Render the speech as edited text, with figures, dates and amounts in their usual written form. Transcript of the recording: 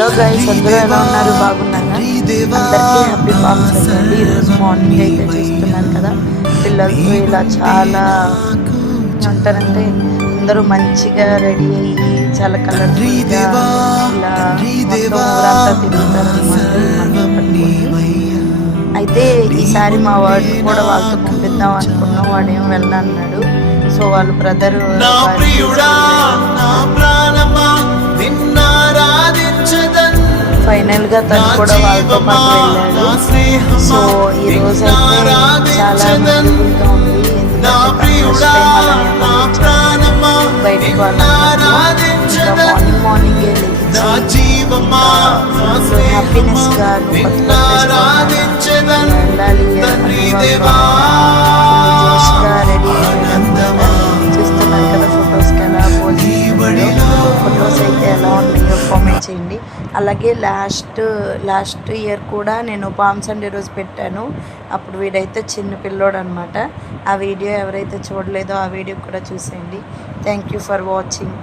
Hello guys, అందరూ ఎలా ఉన్నారు? బాగున్నారా? అందరికీ హ్యాపీ పామ్స్ అండి. ఈరోజు మార్నింగ్ అయితే చూస్తున్నారు కదా, పిల్లలతో ఇలా చాలా ఏమంటారంటే అందరూ మంచిగా రెడీ అయ్యి చాలా కలర్ఫుల్గా ఇలా మొత్తం ఊరంతా తిరుగుతారనమాట ఈ మంటలు పట్టుకొని. అయితే ఈసారి మా వాడిని కూడా వాళ్ళతో పంపిద్దాం అనుకున్నాం, వాడేం వెళ్ళన్నాడు. సో వాళ్ళ బ్రదర్ ఫైనల్గా తను కూడా వాళ్ళతో పాటు వెళ్ళాడు. సో ఈరోజు అయితే చాలా మెమరబుల్గా ఉంది, ఎందుకంటే ఫస్ట్ టైం అలా బయటకు వాళ్ళందరూ ఇంకా మార్నింగే లేచి హ్యాపీనెస్గా వెళ్ళాలి జోష్గా రెడీ అయ్యాడు. చూస్తున్నారు కదా ఫొటోస్కి ఎలా ఫొటోస్ అయితే ఎలా ఉన్నాయో కామెంట్ చేయండి. అలాగే లాస్ట్ ఇయర్ కూడా నేను పామ్ సండే రోజు పెట్టాను, అప్పుడు వీడైతే చిన్న పిల్లోడు అనమాట. ఆ వీడియో ఎవరైతే చూడలేదో ఆ వీడియో కూడా చూసేయండి. Thank you for watching.